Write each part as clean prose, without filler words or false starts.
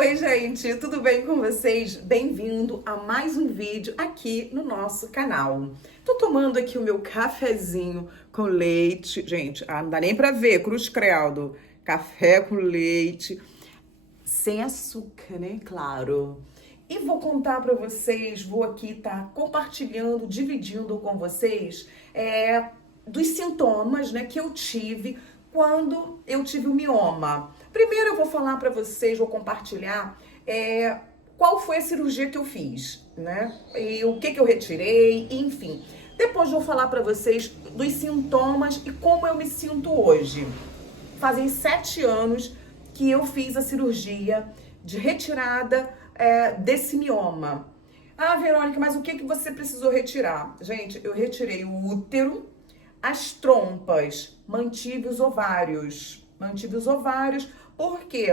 Oi, gente, tudo bem com vocês? Bem-vindo a mais um vídeo aqui no nosso canal. Tô tomando aqui o meu cafezinho com leite. Gente, não dá nem pra ver, cruz credo. Café com leite, sem açúcar, né? Claro. E vou contar pra vocês, vou aqui estar compartilhando, dividindo com vocês dos sintomas, né, que eu tive quando eu tive o mioma. Primeiro eu vou falar pra vocês, vou compartilhar qual foi a cirurgia que eu fiz, né? E o que eu retirei, enfim. Depois vou falar pra vocês dos sintomas e como eu me sinto hoje. Fazem 7 anos que eu fiz a cirurgia de retirada desse mioma. Ah, Verônica, mas o que você precisou retirar? Gente, eu retirei o útero, as trompas, mantive os ovários. Mantive os ovários porque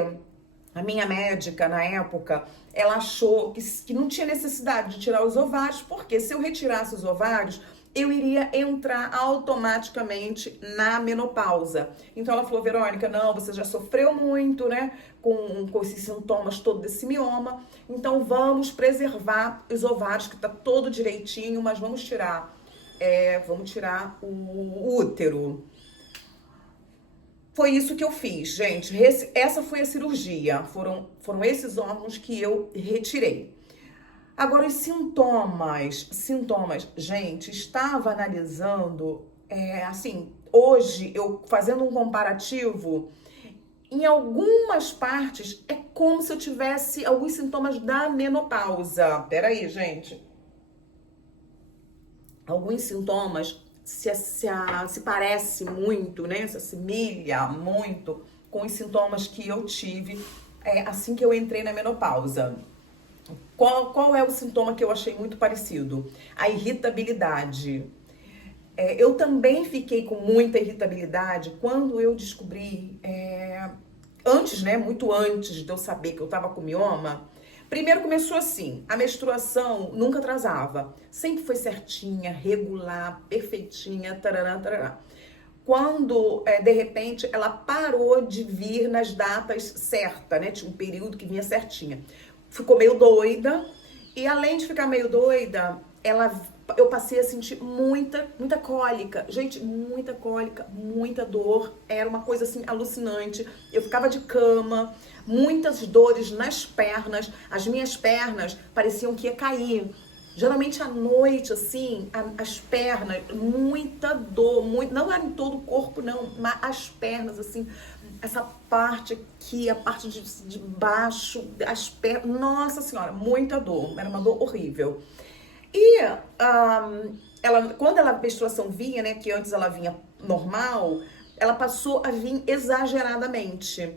a minha médica, na época, ela achou que não tinha necessidade de tirar os ovários, porque se eu retirasse os ovários, eu iria entrar automaticamente na menopausa. Então ela falou, Verônica, não, você já sofreu muito, né, com esses sintomas todo desse mioma, então vamos preservar os ovários, que tá todo direitinho, mas vamos tirar o útero. Foi isso que eu fiz, gente. Essa foi a cirurgia. Foram esses órgãos que eu retirei. Agora, os sintomas, gente, estava analisando, assim, hoje, eu fazendo um comparativo, em algumas partes, é como se eu tivesse alguns sintomas da menopausa. Peraí, gente. Alguns sintomas se parece muito, né? Se assemelha muito com os sintomas que eu tive assim que eu entrei na menopausa. Qual é o sintoma que eu achei muito parecido? A irritabilidade. Eu também fiquei com muita irritabilidade quando eu descobri, antes, né? Muito antes de eu saber que eu tava com mioma. Primeiro começou assim, a menstruação nunca atrasava, sempre foi certinha, regular, perfeitinha, tarará, tarará. Quando, de repente, ela parou de vir nas datas certas, né? Tinha um período que vinha certinha. Ficou meio doida, e além de ficar meio doida, eu passei a sentir muita cólica. Gente, muita cólica, muita dor. Era uma coisa assim alucinante. Eu ficava de cama, muitas dores nas pernas. As minhas pernas pareciam que ia cair. Geralmente à noite, assim, as pernas, muita dor, não era em todo o corpo, não, mas as pernas, assim, essa parte aqui, a parte de baixo, as pernas, nossa senhora, muita dor, era uma dor horrível. E quando a menstruação vinha, né, que antes ela vinha normal, ela passou a vir exageradamente.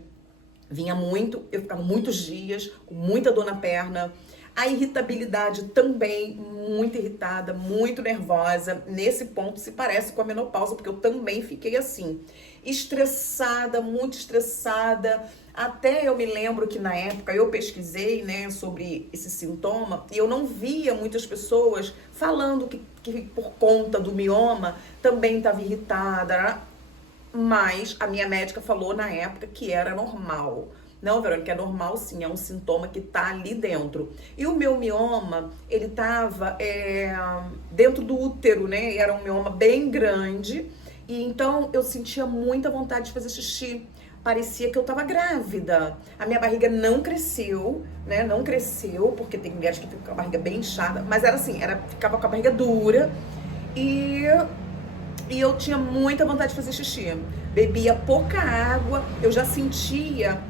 Vinha muito, eu ficava muitos dias com muita dor na perna. A irritabilidade também, muito irritada, muito nervosa. Nesse ponto se parece com a menopausa, porque eu também fiquei assim, estressada, muito estressada. Até eu me lembro que na época eu pesquisei, né, sobre esse sintoma e eu não via muitas pessoas falando que por conta do mioma também estava irritada. Mas a minha médica falou na época que era normal. Não, Verônica, é normal sim, é um sintoma que tá ali dentro. E o meu mioma, ele tava dentro do útero, né? Era um mioma bem grande. E então eu sentia muita vontade de fazer xixi. Parecia que eu tava grávida. A minha barriga não cresceu, né? Não cresceu, porque tem mulheres que ficam com a barriga bem inchada. Mas era assim, ficava com a barriga dura. E eu tinha muita vontade de fazer xixi. Bebia pouca água, eu já sentia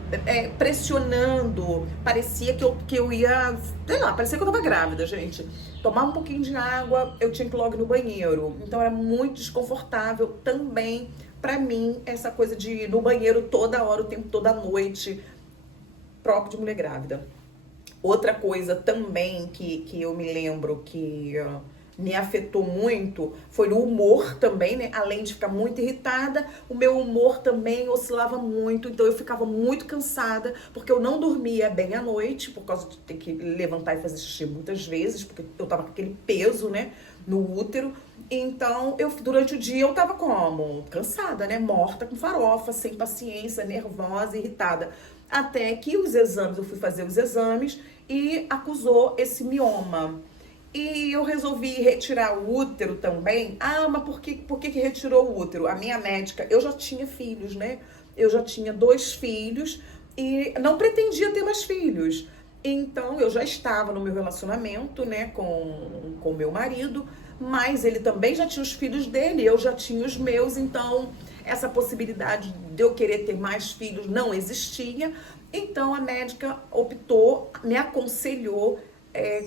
pressionando. Parecia que eu ia, sei lá, parecia que eu tava grávida, gente. Tomar um pouquinho de água, eu tinha que ir logo no banheiro. Então era muito desconfortável também pra mim essa coisa de ir no banheiro toda hora, o tempo, toda noite, próprio de mulher grávida. Outra coisa também que eu me lembro que me afetou muito foi no humor também, né? Além de ficar muito irritada, o meu humor também oscilava muito, então eu ficava muito cansada, porque eu não dormia bem à noite, por causa de ter que levantar e fazer xixi muitas vezes, porque eu tava com aquele peso, né, no útero. Então, durante o dia eu tava como? Cansada, né? Morta com farofa, sem paciência, nervosa, irritada. Até que eu fui fazer os exames e acusou esse mioma. E eu resolvi retirar o útero também. Ah, mas por que retirou o útero? A minha médica, eu já tinha filhos, né? Eu já tinha 2 filhos e não pretendia ter mais filhos. Então, eu já estava no meu relacionamento, né, com o meu marido, mas ele também já tinha os filhos dele, eu já tinha os meus, então essa possibilidade de eu querer ter mais filhos não existia. Então, a médica optou, me aconselhou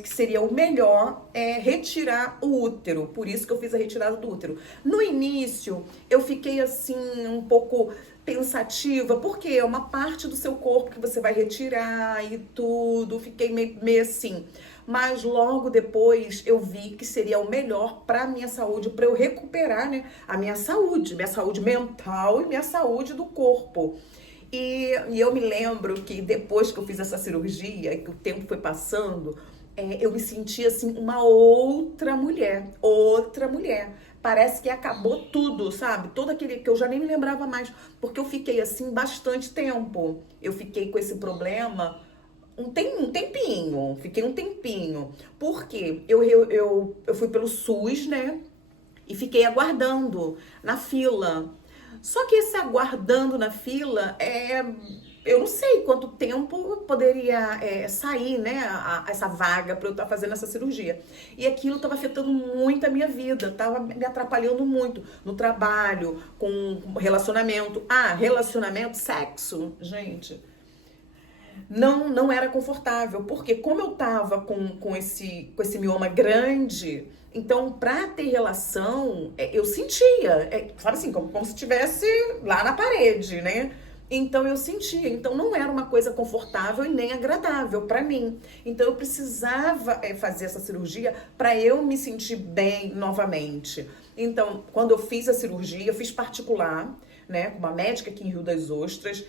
que seria o melhor retirar o útero. Por isso que eu fiz a retirada do útero. No início, eu fiquei assim, um pouco pensativa, porque é uma parte do seu corpo que você vai retirar e tudo. Fiquei meio assim. Mas logo depois eu vi que seria o melhor para minha saúde, para eu recuperar, né, a minha saúde mental e minha saúde do corpo. E eu me lembro que depois que eu fiz essa cirurgia, que o tempo foi passando, eu me senti assim uma outra mulher. Parece que acabou tudo, sabe? Todo aquele que eu já nem me lembrava mais, porque eu fiquei assim bastante tempo. Eu fiquei com esse problema um tempinho, fiquei um tempinho. Por quê? Eu fui pelo SUS, né? E fiquei aguardando na fila. Só que esse aguardando na fila, eu não sei quanto tempo poderia sair, né, essa vaga para eu estar fazendo essa cirurgia. E aquilo estava afetando muito a minha vida, estava me atrapalhando muito no trabalho, com relacionamento. Relacionamento, sexo, gente. Não era confortável, porque como eu tava com esse mioma grande, então pra ter relação, eu sentia, sabe assim, como se estivesse lá na parede, né? Então eu sentia, então não era uma coisa confortável e nem agradável pra mim. Então eu precisava fazer essa cirurgia pra eu me sentir bem novamente. Então, quando eu fiz a cirurgia, eu fiz particular, né, com uma médica aqui em Rio das Ostras,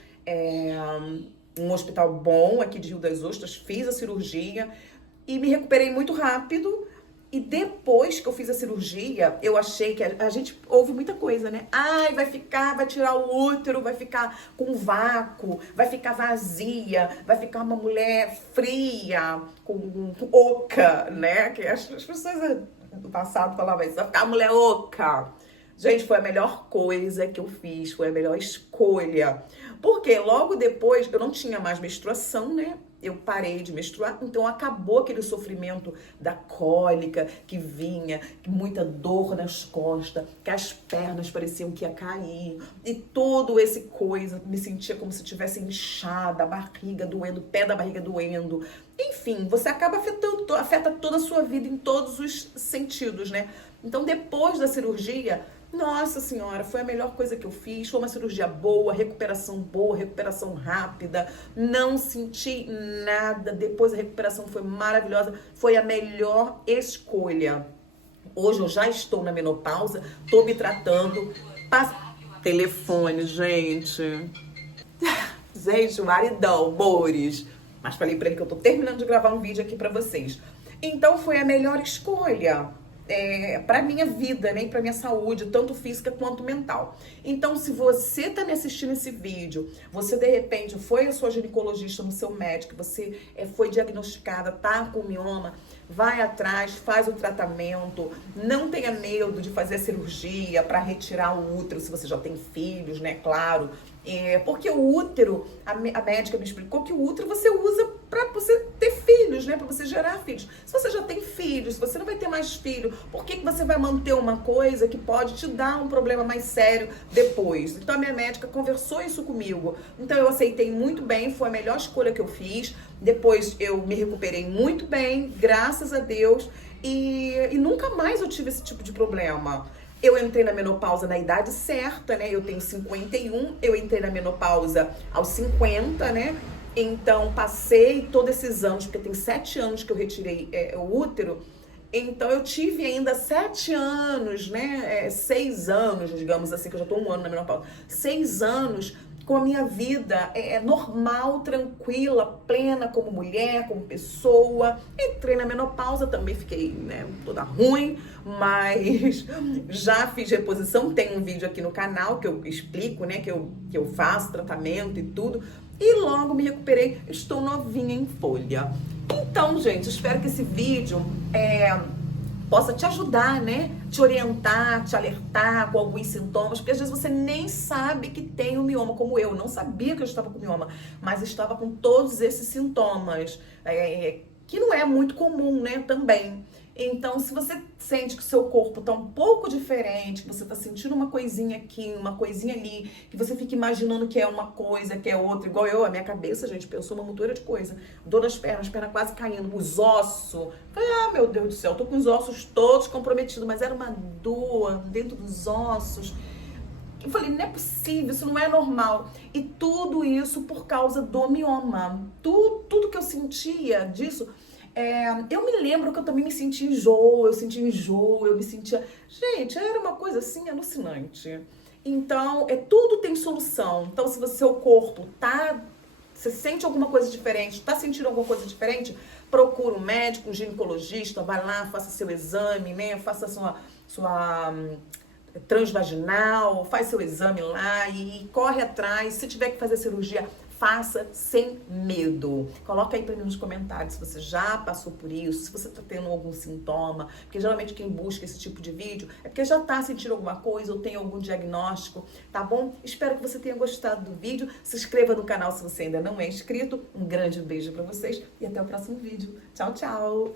um hospital bom aqui de Rio das Ostras, fiz a cirurgia e me recuperei muito rápido. E depois que eu fiz a cirurgia, eu achei que a gente ouve muita coisa, né? Vai tirar o útero, vai ficar com vácuo, vai ficar vazia, vai ficar uma mulher fria, com oca, né? Que as pessoas do passado falavam isso, vai ficar uma mulher oca. Gente, foi a melhor coisa que eu fiz, foi a melhor escolha. Porque logo depois eu não tinha mais menstruação, né? Eu parei de menstruar, então acabou aquele sofrimento da cólica que vinha, muita dor nas costas, que as pernas pareciam que ia cair, e todo esse coisa, me sentia como se tivesse inchada, a barriga doendo, o pé da barriga doendo. Enfim, você acaba afeta toda a sua vida em todos os sentidos, né? Então, depois da cirurgia, nossa senhora, foi a melhor coisa que eu fiz. Foi uma cirurgia boa, recuperação rápida. Não senti nada. Depois a recuperação foi maravilhosa. Foi a melhor escolha. Hoje eu já estou na menopausa, tô me tratando. Telefone, gente. Gente, o maridão, Boris. Mas falei pra ele que eu tô terminando de gravar um vídeo aqui pra vocês. Então foi a melhor escolha. Para minha vida, né, para minha saúde, tanto física quanto mental. Então, se você tá me assistindo esse vídeo, você de repente foi a sua ginecologista, no seu médico, você foi diagnosticada, tá com mioma, vai atrás, faz o tratamento, não tenha medo de fazer a cirurgia para retirar o útero, se você já tem filhos, né, claro. Porque o útero, a médica me explicou que o útero você usa para você ter filhos, né, para você gerar filhos. Se você já tem filhos, se você não vai ter mais filho, por que você vai manter uma coisa que pode te dar um problema mais sério depois? Então a minha médica conversou isso comigo. Então eu aceitei muito bem, foi a melhor escolha que eu fiz. Depois eu me recuperei muito bem, graças a Deus, e nunca mais eu tive esse tipo de problema. Eu entrei na menopausa na idade certa, né? Eu tenho 51, eu entrei na menopausa aos 50, né? Então, passei todos esses anos, porque tem 7 anos que eu retirei o útero, Então eu tive ainda 7 anos, né? 6 anos, digamos assim, que eu já tô 1 ano na menopausa. 6 anos com a minha vida normal, tranquila, plena como mulher, como pessoa. Entrei na menopausa, também fiquei, né, toda ruim, mas já fiz reposição. Tem um vídeo aqui no canal que eu explico, né, que eu faço tratamento e tudo. E logo me recuperei, estou novinha em folha. Então, gente, espero que esse vídeo possa te ajudar, né? Te orientar, te alertar com alguns sintomas, porque às vezes você nem sabe que tem o mioma, como eu não sabia que eu estava com mioma, mas estava com todos esses sintomas, que não é muito comum, né, também. Então, se você sente que o seu corpo tá um pouco diferente, que você tá sentindo uma coisinha aqui, uma coisinha ali, que você fica imaginando que é uma coisa, que é outra, igual eu, a minha cabeça, gente, pensou uma montoeira de coisa. Dor nas pernas, perna quase caindo, os ossos. Falei, meu Deus do céu, tô com os ossos todos comprometidos, mas era uma dor dentro dos ossos. Eu falei, não é possível, isso não é normal. E tudo isso por causa do mioma. Tudo que eu sentia disso. Eu me lembro que eu também me sentia enjoo, eu me sentia... Gente, era uma coisa assim alucinante. Então, tudo tem solução. Então, se você, seu corpo você sente alguma coisa diferente, tá sentindo alguma coisa diferente, procura um médico, um ginecologista, vai lá, faça seu exame, né? Faça sua transvaginal, faz seu exame lá e corre atrás. Se tiver que fazer cirurgia, faça sem medo. Coloca aí pra mim nos comentários se você já passou por isso, se você tá tendo algum sintoma, porque geralmente quem busca esse tipo de vídeo é porque já tá sentindo alguma coisa ou tem algum diagnóstico, tá bom? Espero que você tenha gostado do vídeo. Se inscreva no canal se você ainda não é inscrito. Um grande beijo pra vocês e até o próximo vídeo. Tchau, tchau!